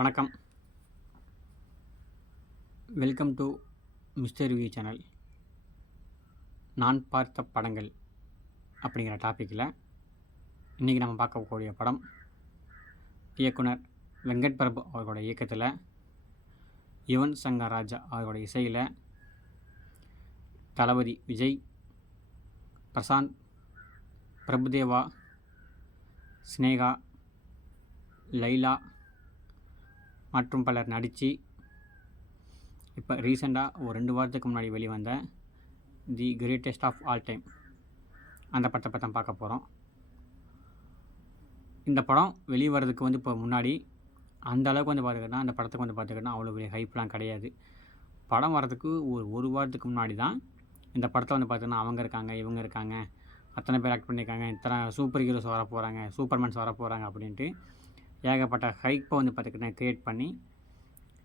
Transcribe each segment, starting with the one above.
வணக்கம். Welcome to mister review channel. நான் பார்த்த படங்கள் அப்படிங்கிற டாப்பிக்கில் இன்றைக்கி நம்ம பார்க்கக்கூடிய படம் இயக்குனர் வெங்கட் பிரபு அவர்களோட இயக்கத்தில் யுவன் சங்கர் ராஜா அவர்களோட இசையில் தளபதி விஜய், பிரசாந்த், பிரபுதேவா, ஸ்னேகா, லைலா மற்றும் பலர் நடித்து இப்போ ரீசெண்டாக ஒரு 2 வாரத்துக்கு முன்னாடி வெளிவந்த the greatest of all time அந்த படத்தை பற்றி தான் பார்க்க போகிறோம். இந்த படம் வெளிவரதுக்கு இப்போ முன்னாடி அந்த அளவுக்கு பார்த்துக்கிட்டோன்னா அந்த படத்துக்கு பார்த்துக்கிட்டோன்னா அவ்வளோ பெரிய ஹைப்லாம் கிடையாது. படம் வரதுக்கு ஒரு வாரத்துக்கு முன்னாடி தான் இந்த படத்தில் பார்த்திங்கன்னா அவங்க இருக்காங்க, இவங்க இருக்காங்க, அத்தனை பேர் ஆக்ட் பண்ணியிருக்காங்க, இத்தனை சூப்பர் ஹீரோஸ் வர போகிறாங்க, சூப்பர்மேன்ஸ் வர போகிறாங்க அப்படின்ட்டு ஏகப்பட்ட ஹைப்பை பார்த்துக்கிட்டேன் க்ரியேட் பண்ணி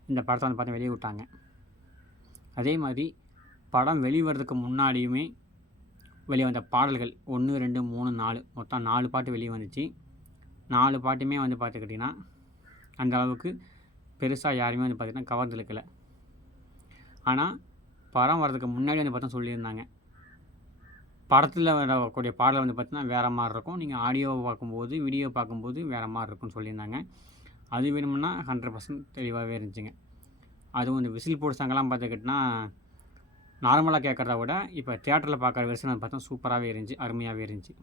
இந்த படத்தை பார்த்து வெளியே விட்டாங்க. அதே மாதிரி படம் வெளிவரதுக்கு முன்னாடியுமே வெளியே வந்த பாடல்கள் 1, 2, 3, 4 மொத்தம் 4 பாட்டு வெளியே வந்துச்சு. 4 பாட்டுமே பார்த்துக்கிட்டிங்கன்னா அந்த அளவுக்கு பெருசாக யாருமே பார்த்திங்கன்னா கவர்ந்துழுக்கலை. ஆனால் படம் வரதுக்கு முன்னாடி பார்த்தா சொல்லியிருந்தாங்க, படத்தில் வரக்கூடிய பாடல் பார்த்திங்கன்னா வேறு மாதிரி இருக்கும், நீங்கள் ஆடியோவை பார்க்கும்போது வீடியோ பார்க்கும்போது வேறு மாதிரி இருக்கும்னு சொல்லியிருந்தாங்க. அது வேணும்னா 100% தெளிவாகவே இருந்துச்சுங்க. அதுவும் இந்த விசில் போட்டு சாங்கெல்லாம் பார்த்துக்கிட்டிங்கன்னா நார்மலாக கேட்குறத விட இப்போ தியேட்டரில் பார்க்குற வெர்ஷன் பார்த்தா சூப்பராகவே இருந்துச்சு, அருமையாகவே இருந்துச்சு.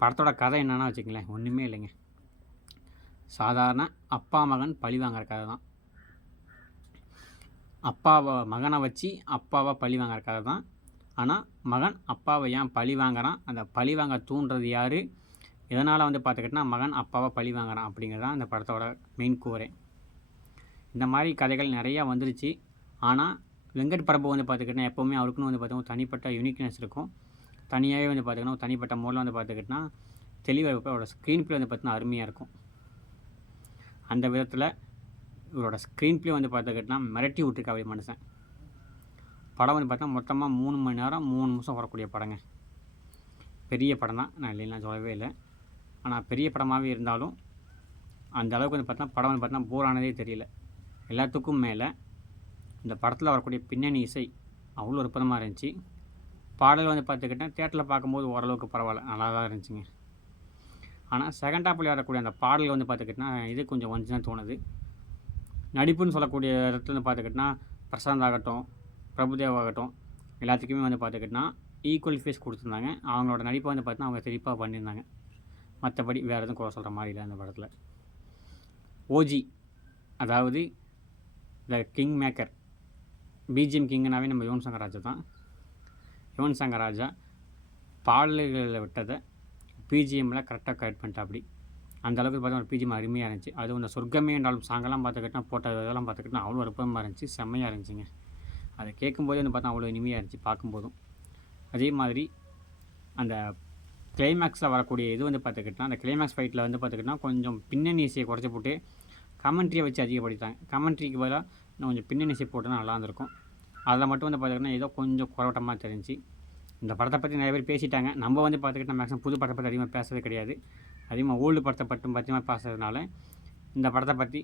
படத்தோட கதை என்னென்னா வச்சுக்கங்களேன், ஒன்றுமே இல்லைங்க. சாதாரண அப்பா மகன் பழி வாங்குற கதை தான். மகனை வச்சு அப்பாவை பழி வாங்குற கதை தான். ஆனால் மகன் அப்பாவை ஏன் பழி வாங்குறான், அந்த பழி வாங்க தூண்டுறது யார், இதனால் பார்த்துக்கிட்டிங்கன்னா மகன் அப்பாவை பழி வாங்குறான் அப்படிங்கிறது தான் இந்த படத்தோட மெயின் கோரே. இந்த மாதிரி கதைகள் நிறையா வந்துருச்சு. ஆனால் வெங்கட் பிரபு பார்த்துக்கிட்டிங்கன்னா எப்போவுமே அவருக்குன்னு பார்த்தீங்கன்னா தனிப்பட்ட யூனிக்னஸ் இருக்கும். தனியாகவே பார்த்திங்கன்னா தனிப்பட்ட மோடில் பார்த்துக்கிட்டிங்கன்னா தெளிவாக இருக்கும். அவரோட ஸ்க்ரீன் ப்ளே பார்த்திங்கன்னா அருமையாக இருக்கும். அந்த விதத்தில் இவரோட ஸ்க்ரீன் ப்ளே பார்த்துக்கிட்டிங்கன்னா மிரட்டி விட்டுருக்கா அப்படி மனுஷன். படம் பார்த்தா மொத்தமாக 3 மணி நேரம் 3 நிமிஷம் வரக்கூடிய படங்க. பெரிய படம் தான், நான் இல்லைன்னா சொல்லவே இல்லை. ஆனால் பெரிய படமாகவே இருந்தாலும் அந்த அளவுக்கு பார்த்தா படம் பார்த்தா போர் ஆனதே தெரியல. எல்லாத்துக்கும் மேலே இந்த படத்தில் வரக்கூடிய பின்னணி இசை அவ்வளோ அற்புதமாக இருந்துச்சு. பாடல் பார்த்துக்கிட்டேன் தியேட்டரில் பார்க்கும்போது ஓரளவுக்கு பரவாயில்ல, நல்லா தான் இருந்துச்சுங்க. ஆனால் செகண்ட் ஹாப்பில் வரக்கூடிய அந்த பாடல் பார்த்துக்கிட்டிங்கன்னா இது கொஞ்சம் தான் தோணுது. நடிப்புன்னு சொல்லக்கூடிய இடத்துல பார்த்துக்கிட்டிங்கன்னா பிரசாந்த் ஆகட்டும், பிரபுதேவாகட்டும், எல்லாத்துக்குமே பார்த்துக்கிட்டிங்கன்னா ஈக்குவல் ஃபேஸ் கொடுத்துருந்தாங்க. அவங்களோட நடிப்பை பார்த்தீங்கன்னா அவங்க தெளிப்பாக பண்ணியிருந்தாங்க. மற்றபடி வேறு எதுவும் குறை சொல்கிற மாதிரி இல்லை அந்த படத்தில். ஓஜி, அதாவது த கிங் மேக்கர், பிஜிஎம் கிங்குனாவே நம்ம யுவன் சங்கர் ராஜா தான். யுவன் சங்கர் ராஜா பாடல்களில் விட்டதை பிஜிஎம்மில் கரெக்டாக கரெக்ட் பண்ணிட்டா. அப்படி அந்தளவுக்கு பார்த்தா ஒரு பிஜிஎம் அருமையாக இருந்துச்சு. அதுவும் இந்த சொர்க்கமே என்றாலும் சாங்கெல்லாம் பார்த்துக்கிட்டா போட்ட இதெல்லாம் பார்த்துக்கிட்டா அவ்வளோ அற்புதமாக இருந்துச்சு, செம்மையாக இருந்துச்சுங்க. அதை கேட்கும்போதே பார்த்தா அவ்வளோ இனிமையாக இருந்துச்சு பார்க்கும்போதும். அதே மாதிரி அந்த கிளைமேக்ஸில் வரக்கூடிய இது பார்த்துக்கிட்டா அந்த கிளைமேக்ஸ் ஃபைட்டில் பார்த்துக்கிட்டா கொஞ்சம் பின்னணி இசையை குறைச்சி போட்டு கமெண்ட்ரியை வச்சு அதிகப்படுத்தாங்க. கமெண்ட்ரிக்கு பதிலாக இன்னும் கொஞ்சம் பின்னணி இசை போட்டு நல்லா இருந்திருக்கும். அதில் மட்டும் பார்த்துக்கிட்டா ஏதோ கொஞ்சம் குறவட்டமாக தெரிஞ்சு. இந்த படத்தை பற்றி நிறைய பேர் பேசிட்டாங்க. நம்ம பார்த்துக்கிட்டா மேக்ஸிமம் புது படத்தை பற்றி அதிகமாக பேசுறது கிடையாது. அதிகமாக ஓல்டு படத்தை பற்றியமாக பேசுறதுனால இந்த படத்தை பற்றி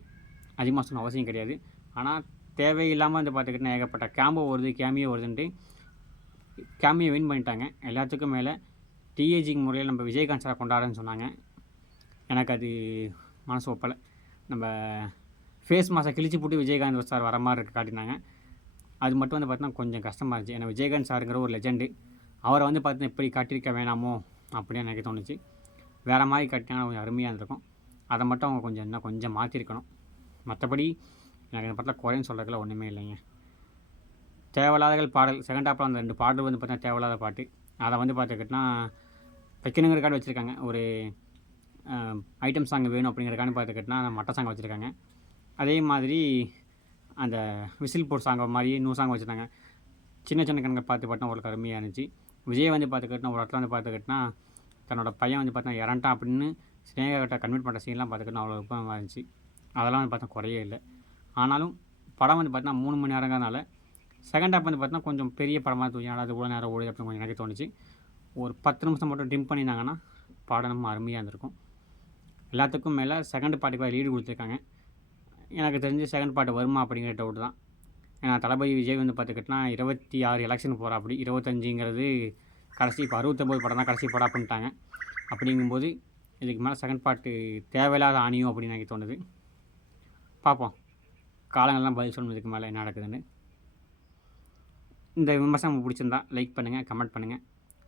அதிகமாக சொன்ன அவசியம் கிடையாது. ஆனால் தேவையில்லாமல் பார்த்துக்கிட்டா ஏகப்பட்ட கேமியோ வருதுன்ட்டு கேமியோ வின் பண்ணிட்டாங்க. எல்லாத்துக்கும் மேலே டிஏஜிங் முறையில் நம்ம விஜயகாந்த் சாரை கொண்டாடுறேன்னு சொன்னாங்க. எனக்கு அது மனசு ஒப்பலை. நம்ம ஃபேஸ் மாசை கிழிச்சு போட்டு விஜயகாந்த் சார் வர மாதிரி காட்டினாங்க. அது மட்டும் பார்த்தீங்கன்னா கொஞ்சம் கஷ்டமாக இருந்துச்சு. ஏன்னா விஜயகாந்த் சாருங்கிற ஒரு லெஜெண்டு, அவரை பார்த்தீங்கன்னா இப்படி காட்டியிருக்க வேணாமோ அப்படின்னு எனக்கு தோணுச்சு. வேறு மாதிரி காட்டினாங்கன்னா கொஞ்சம் அருமையாக இருந்திருக்கும். அதை மட்டும் அவங்க இன்னும் கொஞ்சம் மாற்றிருக்கணும். மற்றபடி எனக்கு இந்த படத்தில் குறைன்னு சொல்கிறதுக்குலாம் ஒன்றுமே இல்லைங்க. தேவையில்லாத பாடல் செகண்ட் ஹாப்பில் அந்த 2 பாடல் பார்த்தீங்கன்னா தேவையில்லாத பாட்டு. அதை பார்த்துக்கிட்டா வைக்கணுங்கிறக்காண்டி வச்சுருக்காங்க. ஒரு ஐட்டம் சாங் வேணும் அப்படிங்கிறக்காண்டி பார்த்துக்கிட்டா மட்ட சாங் வச்சுருக்காங்க. அதே மாதிரி அந்த விசில் போட் சாங் மாதிரி 100 சாங் வச்சுருந்தாங்க. சின்ன சின்ன கணக்கு பார்த்து ஒரு அருமையாக இருந்துச்சு. விஜய் பார்த்துக்கிட்டா ஒரு இடத்துல பார்த்துக்கிட்டா தன்னோட பையன் பார்த்தா இறண்டான் அப்படின்னு ஸ்னேகா கிட்ட கன்வெர்ட் பண்ணுற சீன்லாம் பார்த்துக்கிட்டா அவ்வளோ விருப்பமாக இருந்துச்சு. அதெல்லாம் பார்த்தா குறையே இல்லை. ஆனாலும் படம் பார்த்தீங்கன்னா 3 மணி நேரங்கிறதுனால செகண்ட் ஹாப் பார்த்தீங்கன்னா கொஞ்சம் பெரிய படமாக தூக்கி அது இவ்வளோ நேரம் ஓடுது அப்படின்னு கொஞ்சம் எனக்கு தோணுச்சு. ஒரு 10 நிமிஷம் மட்டும் ட்ரிம் பண்ணியிருந்தாங்கன்னா படம் அருமையாக இருந்திருக்கும். எல்லாத்துக்கும் மேலே செகண்ட் பார்ட்டுக்கு லீடு கொடுத்துருக்காங்க. எனக்கு தெரிஞ்சு செகண்ட் பார்ட் வருமா அப்படிங்கிற டவுட் தான். ஏன்னா தளபதி விஜய் வந்து பார்த்துக்கிட்டனா 26 எலெக்ஷன் போகிறாப்படி, 25ங்கிறது கடைசி. இப்போ 69 படம் தான் கடைசி படம் அப்படின்ட்டாங்க. அப்படிங்கும்போது இதுக்கு மேலே செகண்ட் பார்ட்டு தேவையில்லாத ஆணியும் அப்படின்னு எனக்கு தோணுது. பார்ப்போம், காலங்கள்லாம் பதில் சொல்லணும் இதுக்கு மேலே என்ன நடக்குதுன்னு. இந்த விமர்சனம் உங்களுக்கு பிடிச்சிருந்தா லைக் பண்ணுங்கள், கமெண்ட் பண்ணுங்கள்,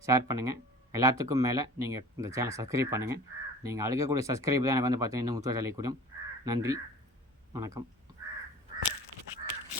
ஷேர் பண்ணுங்கள். எல்லாத்துக்கும் மேலே நீங்கள் இந்த சேனலை சப்ஸ்கிரைப் பண்ணுங்கள். நீங்கள் அழுகக்கூடிய சப்ஸ்கிரைப் தான் எனக்கு வந்து பார்த்தீங்கன்னா இன்னும் உத்வேகம் அளிக்கக்கூடும். நன்றி, வணக்கம்.